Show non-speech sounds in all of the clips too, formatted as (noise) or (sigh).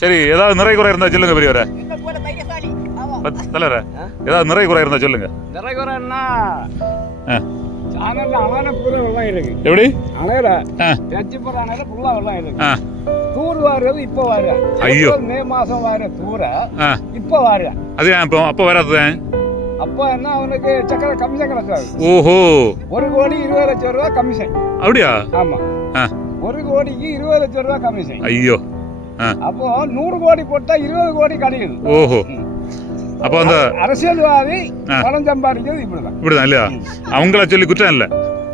சரி ஏதாவது நிறை குறை இருந்தா சொல்லுங்க பெரியவரே. தலைவரே ஏதாவது நிறை குறை இருந்தா சொல்லுங்க. வெள்ளம் இருக்கு. எப்படி? அணையில. தெச்சி போற அணையில ஃபுல்லா வெள்ளம் இருக்கு. தூர் வாருறது இப்ப வாரு ஐயோ. மே மாசம் வார தூர? இப்ப வாரு அது இப்போ அப்போ வராது அப்ப என்ன அவனுக்கு சக்கரை கமிஷன் கிடைச்சாது ஓஹோ. ஒரு கோடி இருபது லட்சம் ரூபாய் கமிஷன். அப்படியா? ஆமா. ஒரு கோடிக்கு இருபது லட்சம் ரூபாய் கமிஷன். ஐயோ. அப்போ நூறு கோடி போட்டா இருபது கோடி கிடைக்குது ஓஹோ. அப்போ அந்த அரசியல்வாதி. பணம் சம்பாதிக்கிறது இப்படிதான். இப்படிதான் இல்லையா? அவங்கள சொல்லி குற்றம் இல்லை.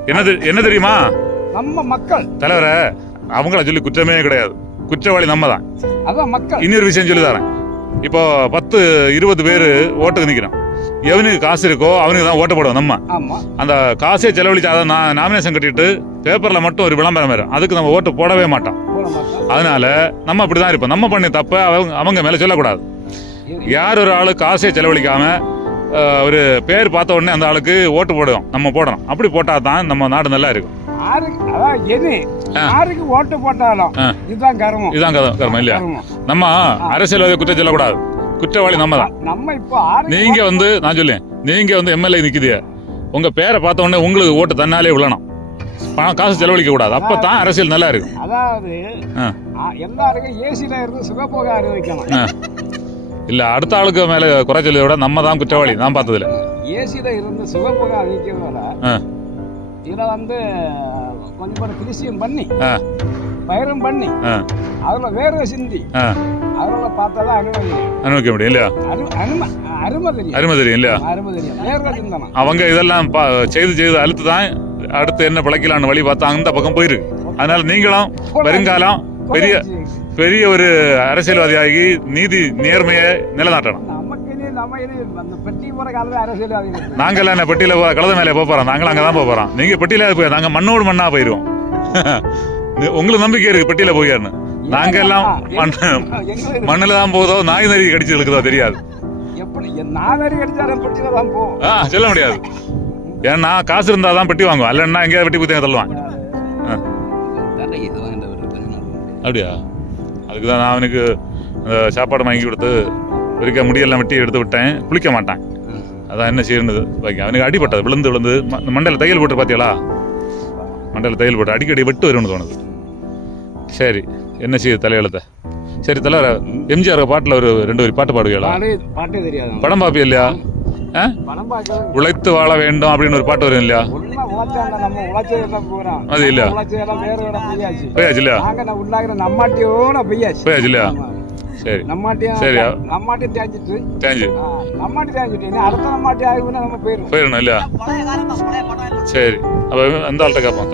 என்ன தெ- என்ன தெரியுமா? நம்ம மக்கள். தலைவரே அவங்கள சொல்லி குற்றமே கிடையாது. குற்றவாளி நம்ம தான் அதான் மக்கள். இன்னொரு விஷயம் சொல்லி தரேன் இப்போ பத்து இருபது பேர் ஓட்டுக்கு நிற்கிறோம் எவனுக்கு காசு இருக்கோ அவனுக்கு தான் ஓட்டு போடுவோம் நம்ம. அந்த காசே செலவழிச்சு அதை நாமினேஷன் கட்டிட்டு பேப்பரில் மட்டும் ஒரு விளம்பரம் வரும். அதுக்கு நம்ம ஓட்டு போடவே மாட்டோம் போட மாட்டோம். அதனால நம்ம அப்படி தான் இருப்போம். நம்ம பண்ணி தப்ப அவங்க அவங்க மேலே சொல்லக்கூடாது. யார் ஒரு ஆளு காசே செலவழிக்காம ஒரு பேர் பார்த்த உடனே அந்த ஆளுக்கு ஓட்டு போடுவோம் நம்ம போடணும். அப்படி போட்டால் தான் நம்ம நாடு நல்லா இருக்கும். யாருக்கு ஓட்டு போட்டாலும். இதுதான் கர்மம். இதுதான் கர்மம் இல்லையா. நம்ம அரசியல்வாதி குற்றம் சொல்லக்கூடாது. குற்றவாளி நம்ம தான். நம்ம இப்போ நீங்க வந்து நான் சொல்லேன் நீங்க வந்து எம்எல்ஏ நிக்குதிய உங்க பேரை பார்த்த உடனே உங்களுக்கு ஓட்டு தன்னாலே விழணும். பணம் காசு செலவழிக்க கூடாது. அப்பதான் அரசியல் நல்லா இருக்கும். அதாவது எல்லாருக்கும் ஏசில இருந்து சுகப்போக அறிவிக்கணும். ஆ. இல்ல அடுத்த ஆளுக்கு மேல குறை சொல்லியதை விட நம்ம தான் குற்றவாளி நான் பார்த்ததுல ஏசில இருந்து சுகப்போக அறிவிக்கிறதால ஆ, இதுல வந்து கொஞ்சம் கூட கிருஷியம் பண்ணி பயிரும் பண்ணி அதுல வேர்வை சிந்தி. அதுல பார்த்தாதான் அருமை தெரியும். அனுபவிக்க முடியும் இல்லையா? அரு அருமை தெரியும். அருமை தெரியும் இல்லையா? அருமை தெரியும். வேர்வை சிந்தனம். அவங்க இதெல்லாம் செய்து செய்து அழுத்து தான் அடுத்து என்ன பிழைக்கலான்னு வழி பார்த்தா அந்த பக்கம் போயிருக்கு அதனால நீங்களும் வருங்காலம் பெரிய பெரிய ஒரு அரசியல்வாதியாகி நீதி நேர்மையை நிலைநாட்டணும். நாங்கெல்லாம் என்ன பெட்டியில போ- கழுத மேலே போக போறோம். நாங்களும் அங்கே தான் போக போறோம். நீங்க பெட்டியில போய் நாங்க மண்ணோடு மண்ணா போயிருவோம். உங்களுக்கு நம்பிக்கை இருக்கு பெட்டியில போயிடணும் நாங்க எல்லாம் மண்ணில் தான் போதோ நாய் நரி கடிச்சு இருக்குதோ தெரியாது. சொல்ல முடியாது. ஏன்னா காசு இருந்தால் தான் பெட்டி வாங்குவோம் இல்லைன்னா எங்கேயாவது பெட்டி குத்திங்க தள்ளுவான். ஆ, அப்படியா? அதுக்கு தான் நான் அவனுக்கு அந்த சாப்பாடு வாங்கி கொடுத்து ஒருக்க முடியெல்லாம் வெட்டி எடுத்து விட்டேன். குளிக்க மாட்டான். அதான் என்ன செய்யறது? வைக்க அவனுக்கு அடிபட்டது விழுந்து விழுந்து. மண்டையில தையல் போட்டு பாத்தியாளா? மண்டையில தையல் போட்டு அடிக்கடி வெட்டு வரும்னு தோணுது. சரி என்ன செய்யுது தலையெழுத்த? சரி தலைவர் எம்ஜிஆர் பாட்டில் ஒரு ரெண்டு ஒரு பாட்டு பாடுவீங்களா பாட்டு பாட்டே தெரியாது படம் பாப்பியா இல்லையா? உழைத்து வாழ வேண்டும் அப்படின்னு ஒரு பாட்டு வரும் இல்லையா? அது இல்ல போயாச்சு இல்லையா? போயாச்சு இல்லையா? சரி. நம்மாட்டியும் சரியா? நம்மாட்டியும் தேஞ்சிட்டு தேஞ்சு. நம்மாட்டி தேஞ்சிட்டு அடுத்த நம்மாட்டி நம்ம போயிடும் போயிடணும் இல்லையா? சரி. அந்த ஆள்கிட்ட கேட்போம்.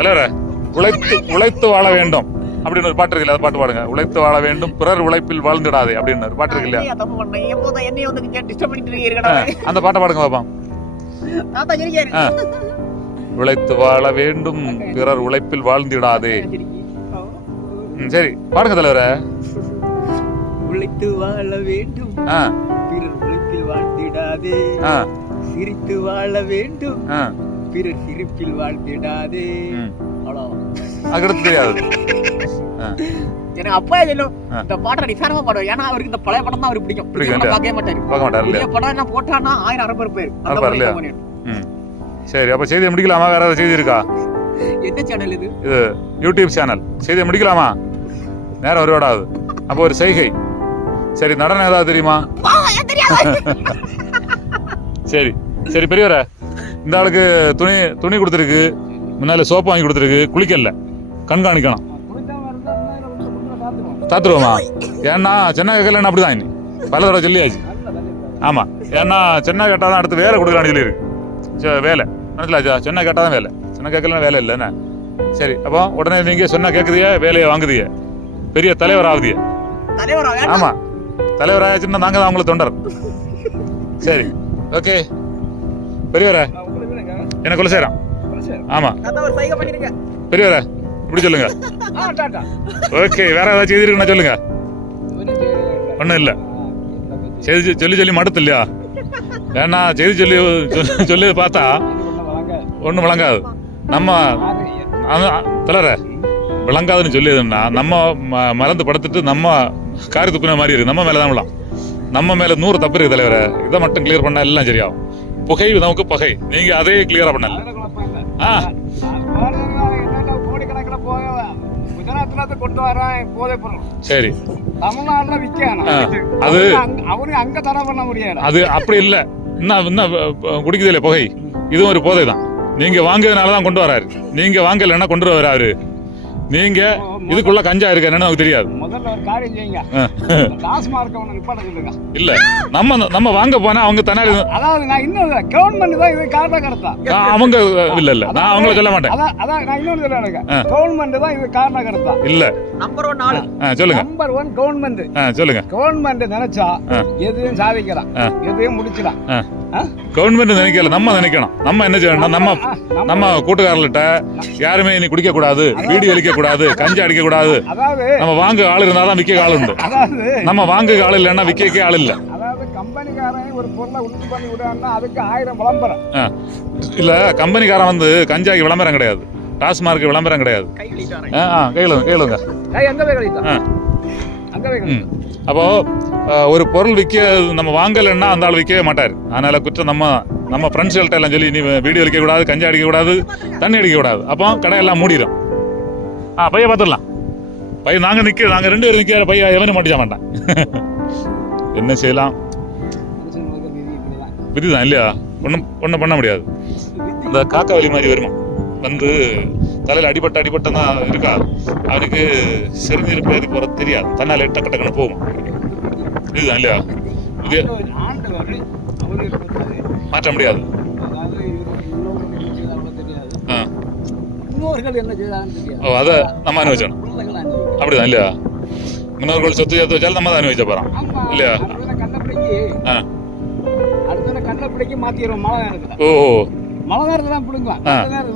உழைத்து உழைத்து வாழ வேண்டும். அப்படின்னு ஒரு பாட்டு இருக்குல்ல அந்த பாட்டு பாடுங்க. உழைத்து வாழ வேண்டும் பிறர் உழைப்பில் வாழ்ந்துடாதே அப்படின்னு ஒரு பாட்டு இருக்கு இல்லையா என்னையா தப்பு பண்ணேன் எப்போதும் என்னைய வந்து டிஸ்டர்ப் பண்ணிட்டு ஆ, இருக்கீங்கடா அந்த பாட்டை பாடுங்க ஆ. உழைத்து வாழ வேண்டும் பிறர் உழைப்பில் வாழ்ந்திடாதே. சரி பாடுங்க தலைவரே. உழைத்து வாழ வேண்டும் பிறர் உழைப்பில் வாழ்ந்திடாதே. சிரித்து வாழ வேண்டும் பிறர் சிரிப்பில் வாழ்ந்திடாதே. அதுக்கடுத்து தெரியாது. எனக்கு அப்பவே சொல்லும். இந்த பாட்டை நீ ஃபேனமா பாடுவோம் ஏன்னா அவருக்கு இந்த பழைய படம் தான் அவருக்கு பிடிக்கும். பார்க்கவே மாட்டாரு. பார்க்க மாட்டார் இல்லையா? படம் என்ன போட்டான்னா ஆயிரம் அரம்பர் பேர். இல்லையா? சரி அப்ப செய்தியை முடிக்கலாமா? வேற ஏதாவது செய்தி இருக்கா? என்ன சேனல் இது? இது யூடியூப் சேனல் செய்தியை முடிக்கலாமா? நேரம் ஒரு விடாது அப்போ ஒரு செய்கை. சரி நடனம் ஏதாவது தெரியுமா? சரி. சரி பெரியவரே இந்த ஆளுக்கு துணி துணி கொடுத்துருக்கு. முன்னால சோப்பு வாங்கி கொடுத்துருக்கு குளிக்கல கண்காணிக்கணும். தாத்துருவோமா ஏன்னா சென்னை கேட்கலன்னு அப்படிதான் இனி. பல தடவை சொல்லியாச்சு. நல்ல தள்ளி ஆமா. ஏன்னா சென்னை கேட்டால் தான் அடுத்து வேலை கொடுக்கலான்னு சொல்லியிருக்கு. வேலை. மனசிலாச்சா? சென்னை கேட்டால் தான் வேலை. சென்னை கேட்கலன்னா வேலை இல்லை என்ன? சரி அப்போ உடனே நீங்க சொன்னா கேட்குதிய வேலையை வாங்குதிய. பெரிய தலைவர் ஆகுதிய தலைவரா? வேண்டாம். ஆமா. தலைவர் ஆயாச்சுன்னா நாங்க தான் உங்களுக்கு தொண்டர். சரி. ஓகே. பெரியவரே. என்ன கொலை செய்யறான் சரி. ஆமா. பெரியவரே இப்படி சொல்லுங்க. (laughs) ஓகே வேற ஏதாவது இருக்குன்னா சொல்லுங்க. இல்லை. ஒண்ணும் இல்ல. செய்தி சொல்லி சொல்லி மடுத்து இல்லையா? வேணா செய்தி சொல்லி சொல்லி- பார்த்தா ஒண்ணும். ஒன்றும் விளங்காது. நம்ம தலைவர விளங்காதுன்னு சொல்லியதுன்னா நம்ம மறந்து படுத்துட்டு நம்ம காரி துப்புன மாதிரி இருக்கு. நம்ம மேல தான் விழாம். நம்ம மேல நூறு தப்பு இருக்கு தலைவரை. இதை மட்டும் கிளியர் பண்ணா எல்லாம் சரியாகும். புகை நமக்கு பகை. நீங்க அதே கிளியரா பண்ணல. குஜராத்ல இருந்து கொண்டு வரான் போதைப் பொருள் சரி. தமிழ்நாட்டுல விற்கணும் அது அவரு அங்க தடை பண்ண முடியாது அது அப்படி இல்ல. இன்னும் இன்னும் குடிக்குது இல்ல புகை? இதுவும் ஒரு போதை தான் நீங்க வாங்குறதுனால தான் கொண்டு வராரு. நீங்க வாங்கலைன்னா கொண்டு வராரு. நீங்க இதுக்குள்ள கஞ்சா இருக்கு என்னன்னு நமக்கு தெரியாது. முதல்ல ஒரு காரியம் செய்யுங்க. டாஸ்மார்க் சொல்லுங்க. இல்ல நம்ம நம்ம வாங்க போனா அவங்க தன்னால அதாவது நான் இன்னும் கவர்மெண்ட் தான் இது காரணம் கருத்தா நான் அவங்க இல்ல இல்ல நான் அவங்கள சொல்ல மாட்டேன். அதான் அதான் நான் இன்னொன்று சொல்ல ஆ. கவர்மெண்ட் தான் இது காரணம் கருத்தா இல்ல. நம்பர் ஒன் ஆளு. சொல்லுங்க. நம்பர் ஒன் கவர்மெண்ட் சொல்லுங்க. கவர்மெண்ட் நினைச்சா. எதையும் சாதிக்கலாம். எதையும் முடிச்சிடலாம்? கவர்மெண்ட் நினைக்கல நம்ம நினைக்கணும். நம்ம என்ன செய்யணும்? நம்ம நம்ம- கூட்டுக்காரர்கிட்ட யாருமே நீ குடிக்க கூடாது வீடி அடிக்க கூடாது கஞ்சா அடிக்க கூடாது நம்ம வாங்க ஆள் இருந்தாதான் விற்க ஆள் உண்டு. அதாவது நம்ம வாங்க ஆள் இல்லைன்னா விற்க ஆள் இல்ல. அதாவது கம்பெனிக்காரன். இல்ல வந்து கஞ்சாக்கு விளம்பரம் கிடையாது. டாஸ்மார்க் விளம்பரம் கிடையாது. கையிலுங்க கையிலுங்க அப்போ ஒரு பொருள் விற்க நம்ம வாங்கலைன்னா அந்த ஆள் விற்கவே மாட்டார். அதனால குற்றம் நம்ம நம்ம ஃப்ரெண்ட்ஸ்கள்ட்ட எல்லாம் சொல்லி நீ வீடியோ அடிக்க கூடாது அடிக்கக்கூடாது அடிக்க கூடாது தண்ணி அடிக்க கூடாது. அப்போ கடையெல்லாம் மூடிடும் ஆ பைய பார்த்துடலாம் பையன் நாங்கள் நிற்க நாங்கள் ரெண்டு பேரும் நிற்கிற பையன் எவனும் மாட்டிச்சா மாட்டான். (laughs) என்ன செய்யலாம்? விதி தான் இல்லையா? ஒன்றும் ஒன்றும் பண்ண முடியாது. இந்த காக்கா வலி மாதிரி வருமா? வந்து தலையில் அடிபட்ட அடிபட்ட தான் இருக்கா? அவனுக்கு சிறுநீர் பேருக்கு போகிறது தெரியாது. தன்னால் டக்கு டக்குன்னு போகும். இதுதான் இல்லையா இது. மாற்ற முடியாது. ஓ அதை நம்ம அனுபவிச்சோம். அப்படிதான் இல்லையா? முன்னோர்கள் சொத்து சேர்த்து வச்சாலும் நம்ம தான் அனுபவிச்ச போகிறோம் ஆமா இல்லையா? ஆ. ஓ. மழை நேரத்துல பிடுங்குவான்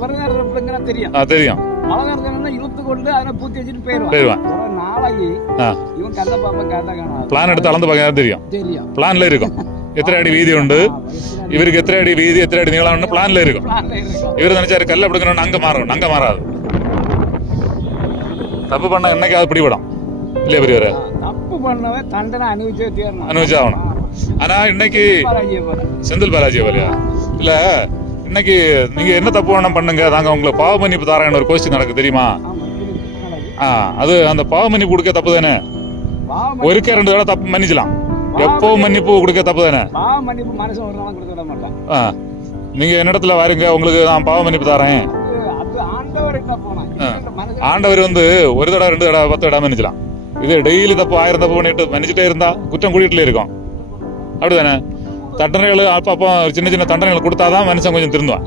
வர நேரத்துல பிடுங்கினா தெரியும். தெரியும். மழை நேரத்துல இழுத்து கொண்டு அதை பூத்தி வச்சுட்டு போயிடுவான் போயிடுவான். பிளான் எடுத்து அளந்து பார்க்க தெரியும். பிளான்ல இருக்கும். எத்தனை அடி வீதி உண்டு? ஆ, வயசுல இவருக்கு எத்தனை அடி வீதி எத்தனை அடி நீளம்னு பிளான்ல இருக்கும். பிளான்ல இருக்கும். இவர் நினைச்சாரு கல்ல பிடிக்கணும்னு அங்க மாறும் அங்க மாறாது. தப்பு பண்ண என்னைக்காவது பிடிபடும். இல்லையா பெரியவரே? தப்பு பண்ணவன் தண்டனை அனுபவிச்சே தீரணும். அனுபவிச்சு ஆகணும். ஆனா இன்னைக்கு. செந்தில் பாலாஜி அவரையா இல்ல இன்னைக்கு நீங்க என்ன தப்பு வேணா பண்ணுங்க. நாங்க உங்களுக்கு பாவ மன்னிப்பு தரேன்னு ஒரு கோஷ்டி நடக்கு தெரியுமா? ஆமா, புரியுது. நடக்குது. ஆ அது அந்த பாவ மன்னிப்பு கொடுக்க தப்பு தானே பாவம் ஒருக்கே ரெண்டு தடவை தப்பு மன்னிச்சலாம் எப்பவும் மன்னிப்பு கொடுக்க தப்பு தானே மன்னிப்பு மனுஷன் ஒரு நாளும் கொடுத்து விட மாட்டான் நீங்க என்னிடத்துல வாருங்க உங்களுக்கு நான் பாவ மன்னிப்பு தரேன். ஆண்டவர் வந்து ஒரு தடவை ரெண்டு தடவை பத்து தடவை மன்னிச்சலாம் இது டெய்லி தப்பு ஆயிரம் தப்பு பண்ணிட்டு மன்னிச்சுட்டே இருந்தா குற்றம் கூட்டிகிட்டே இருக்கும். அப்படிதானே? தண்டனைகள் அப்போ அப்போ சின்ன சின்ன தண்டனைகள் கொடுத்தாதான் மனுஷன் கொஞ்சம் திருந்துவான்.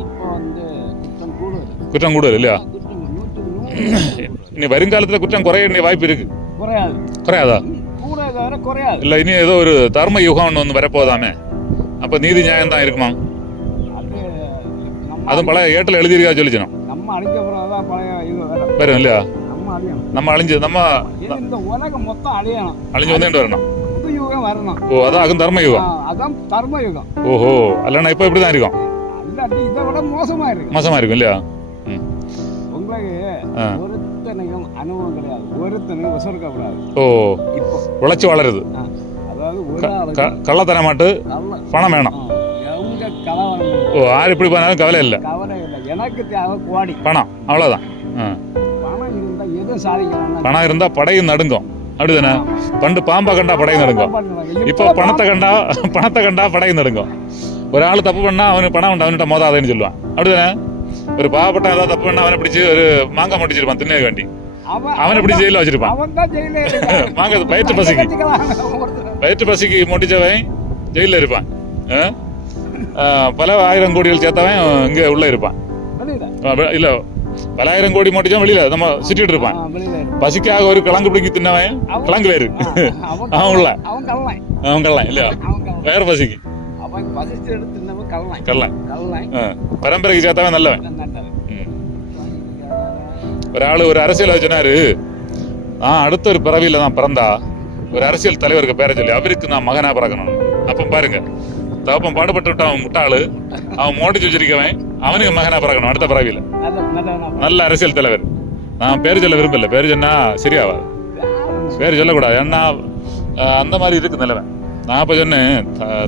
குற்றம் கூடுதல் இல்லையா? இனி வருங்காலத்துல குற்றம் குறைய வேண்டிய வாய்ப்பு இருக்கு. குறையாது. இல்ல இனி ஏதோ ஒரு தர்ம யுகம் ஒன்று வந்து வரப்போதாமே. அப்ப நீதி நியாயம் தான் இருக்குமா? அதுவும் பழைய ஏட்டில் எழுதியிருக்கா வேற வரும். இல்லையா? நம்ம அழிஞ்சு நம்ம இது இந்த உலகம் மொத்தம் அழியணும். அழிஞ்சு வந்துட்டு வரணும்? ஓ அதான் அகும் தர்ம யுகம். அதான் தர்ம யுகம். ஓஹோ அல்லனா இப்ப இப்படிதான் இருக்கும்? இல்லாட்டி இதை விட மோசமா இருக்கு. மோசமா இருக்கும் இல்லையா. உங்களுக்கு ஆ. ஒருத்தனையும் அனுபவம் கிடையாது. ஒருத்தனையும் விசர்க்கப்படாது ஓ இப்போ. உழைச்சி வளருது. அதாவது கள்ளத்தனமாட்டு பணம் வேணும். ஓ யார் இப்படி பண்ணாலும் கவலை இல்லை. கவலை இல்லை. எனக்கு தேவை கோடி. பணம் அவ்வளோதான். பணம் இருந்தா எதுவும் சாதிக்கலாம். பணம் இருந்தா படையும் நடுங்கும். அப்படிதானே? பண்டு பாம்பை கண்டா படையும் நடுங்கும். இப்போ பணத்தை கண்டா பணத்தை கண்டா படையும் நடுங்கும். ஒரு ஆள் தப்பு பண்ணா அவனுக்கு பணம் உண்டு அவன்கிட்ட மோதாதேன்னு சொல்லுவான். அப்படிதானே? ஒரு பாவப்பட்ட ஏதாவது தப்பு பண்ணா அவனை பிடிச்சி ஒரு மாங்காய் முடிச்சிருப்பான் திண்ணே வேண்டி அவனை பிடிச்சி வச்சிருப்பான். ஜெயில. வாங்க, அது வயிற்று பசிக்கு. வயிற்று பசிக்கு முடிச்சவன் ஜெயிலில் இருப்பான். பல ஆயிரம் கோடிகள் சேர்த்தவன் இங்கே உள்ள இருப்பான். இல்ல பல ஆயிரம் கோடி முடிச்சவன் வெளியில நம்ம சுற்றிட்டு இருப்பான். பசிக்காக ஒரு கிழங்கு பிடிங்கி தின்னவன் கிழங்கு வேறு. (laughs) அவன் உள்ள. அவன் அவங்கெல்லாம் இல்லையா? வேற பசிக்கு. ஆ. பரம்பரைக்கு சேர்த்தவன் நல்லவன். ஒரு ஆளு ஒரு அரசியல் சொன்னாரு நான் அடுத்த ஒரு பிறவியில தான் பிறந்தா ஒரு அரசியல் தலைவருக்கு பேர சொல்லி அவருக்கு நான் மகனா பிறக்கணும். அப்ப பாருங்க தகப்பன் பாடுபட்டு விட்டான் அவன் முட்டாளு. அவன் மோடி வச்சிருக்கவன் அவனுக்கு மகனா பிறக்கணும் அடுத்த பிறவியில நல்ல அரசியல் தலைவர். நான் பேர் சொல்ல விரும்பல. பேர் சொன்னா சரியாவாது. பேர் சொல்லக்கூடாது. ஏன்னா அந்த மாதிரி இருக்கு நிலைமை நான் இப்போ சொன்னேன்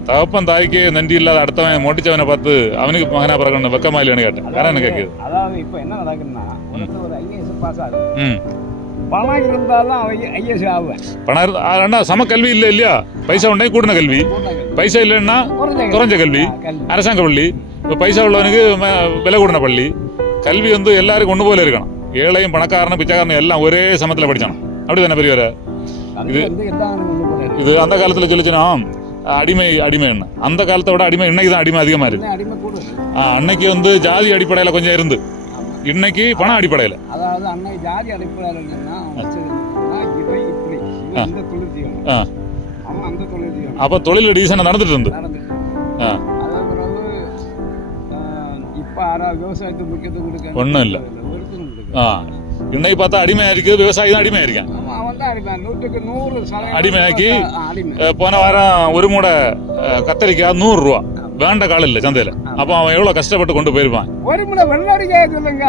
தகப்பன் தாய்க்கு நன்றி இல்லாத அடுத்தவன் மோட்டிச்சவனை பார்த்து அவனுக்கு மகனா பிறக்கணும் வெக்கமா இல்லைன்னு கேட்டேன். வேற என்ன கேட்குது அதாவது இப்ப என்ன நடக்குதுன்னா ஒரு ஐஏஎஸ் பாஸ் ஆகுது. பணம் இருந்தாலும் அவன் ஐஏஎஸ் ஆகுவேன் பணம் ரெண்டா சம கல்வி இல்லை இல்லையா? பைசா உண்டே கூடின கல்வி. பைசா இல்லைன்னா குறைஞ்ச கல்வி. அரசாங்க பள்ளி. இப்போ பைசா உள்ளவனுக்கு விலை கூடின பள்ளி. கல்வி வந்து எல்லாருக்கும் ஒன்று போல இருக்கணும். ஏழையும் பணக்காரனும் பிச்சைக்காரனும் எல்லாம் ஒரே சமத்தில் படிச்சானோ அப்படி தானே பெரியவர? இது- இது அந்த காலத்தில் சொல்லிச்சுனா அடிமை அடிமைன்னு அந்த காலத்தை விட அடிமை இன்னைக்கு தான் அடிமை அதிகமாக இருக்கு. அடிமை அன்னைக்கு வந்து ஜாதி அடிப்படையில் கொஞ்சம் இருந்து. இன்னைக்கு பண அடிப்படையில். அதாவது அன்னை ஜாதி அடிப்படையில் அப்போ தொழில் டீசனாக நடந்துட்டு இருந்து. ஒண்ணும் இல்ல. ஆ. இன்னைக்கு பார்த்தா அடிமையாக இருக்குது விவசாயி தான் அடிமையாக இருக்கேன். நூறு அடிமையாக்கி, போன வாரம் ஒரு மூடை கத்தரிக்காய் நூறு ரூபா. வேண்ட கால் இல்லை சந்தையில். அப்போ அவன் எவ்வளோ கஷ்டப்பட்டு கொண்டு போயிருப்பான்? ஒரு முறை வெள்ளரிக்காய சொல்லுங்க.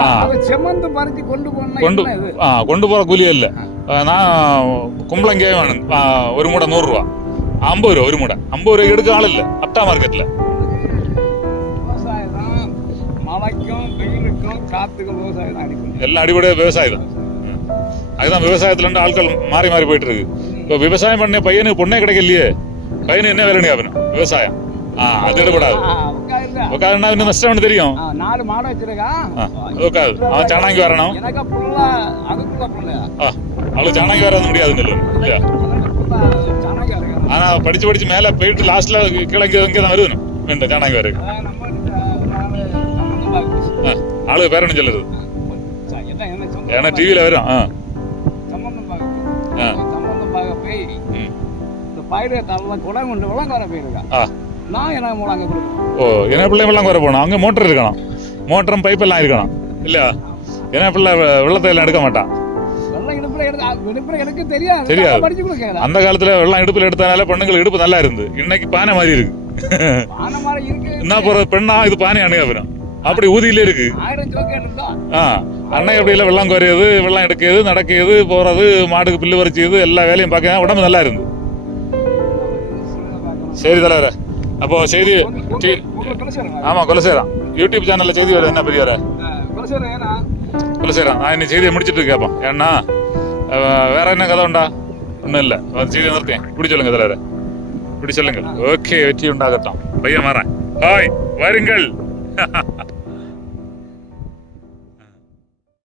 செமந்து பறிச்சு கொண்டு போனா கொண்டு கொண்டு போகிற கூலியே இல்லை. நான் கும்பளங்கே வேணும். ஒரு மூடை நூறுரூவா ஐம்பது ரூபா ஒரு மூடை. ஐம்பது ரூபாய்க்கு எடுக்க ஆள் இல்லை. அப்டா தான் மழைக்கும் வெயிலுக்கும் காத்துக்கும் விவசாயம் தான் எல்லாம் அடிப்படையாக விவசாயம் தான். அதுதான் விவசாயத்துல இருந்து ஆட்கள் மாறி மாறி போயிட்டு இருக்கு இப்போ விவசாயம் பண்ண பையனுக்கு பொண்ணே கிடைக்கலையே. பையனுக்கு என்ன வேலைன்னு கேட்கணும் விவசாயம். ஆ அது எடுபடாது. உட்காருன்னா இன்னும் நஷ்டம்னு தெரியும். ஆ, நாலு மாடு வச்சிருக்கான் உட்காது அவன் சாணாங்கி வரணும். அவளுக்கு சாணாங்கி வர முடியாதுன்னு இல்லை இல்லையா? எனக்கு புள்ள சனகா இருக்கு ஆனா படிச்சு படிச்சு மேல போயிட்டு லாஸ்ட்ல கிழங்கு இங்கே தான் வருது. வேண்டாம் சாணாங்கி வர அதான் நம்ம இந்த நாலு சம்பந்தம் பார்க்குது. ஆளு பேர் என்ன சொல்லுது? ஏன்னா டிவியில வரும். ஆ. பார்க்குது ஆ. சம்பந்தம் பார்க்க போய். இந்த பயிரை தள்ள குடம் கொண்டு விளங்க வர போயிருக்கான் ஆ. நான் என்ன கொடுக்கணும்? ஓ என்ன பிள்ளைங்களாம் வர போகணும்? அங்கே மோட்டர் இருக்கணும். மோட்டரும் பைப்பெல்லாம் இருக்கணும். இல்லையா? என்ன பிள்ளை வெள்ளத்தை எல்லாம் எடுக்க மாட்டான் எனக்கு தெரியாது. தெரியாது. அந்த காலத்துல வெள்ளம் இடுப்புல எடுத்தனால பெண்ணுங்களுக்கு இடுப்பு நல்லா இருந்து இன்னைக்கு பானை மாதிரி இருக்கு. ஆன மாதிரி இருக்கு. என்ன போற பெண்ணா? இது பானை அணுக வரும் அப்படி ஊதியில இருக்கு. அன்னை அப்படி இல்லை வெள்ளம் குறையுது வெள்ளம் எடுக்கிறது நடக்கிறது போறது மாட்டுக்கு புல்லு பறிச்சது எல்லா வேலையும் பார்க்க உடம்பு நல்லா இருந்து. சரி தலைவர அப்போ செய்தி ஆமா குலசேரம் யூடியூப் சேனல்ல செய்தி வருது என்ன பெரியவர குலசேரம் நான் இன்னைக்கு செய்தியை முடிச்சிட்டு கேட்போம் ஏன்னா வேற என்ன கதை உண்டா? ஒன்றும் இல்லை. செய்தியை நிறுத்தேன். இப்படி சொல்லுங்க தலைவர. இப்படி சொல்லுங்க. ஓகே வெற்றி உண்டாகட்டும். பையன் வரேன் ஹாய் வாருங்கள். Ha ha ha!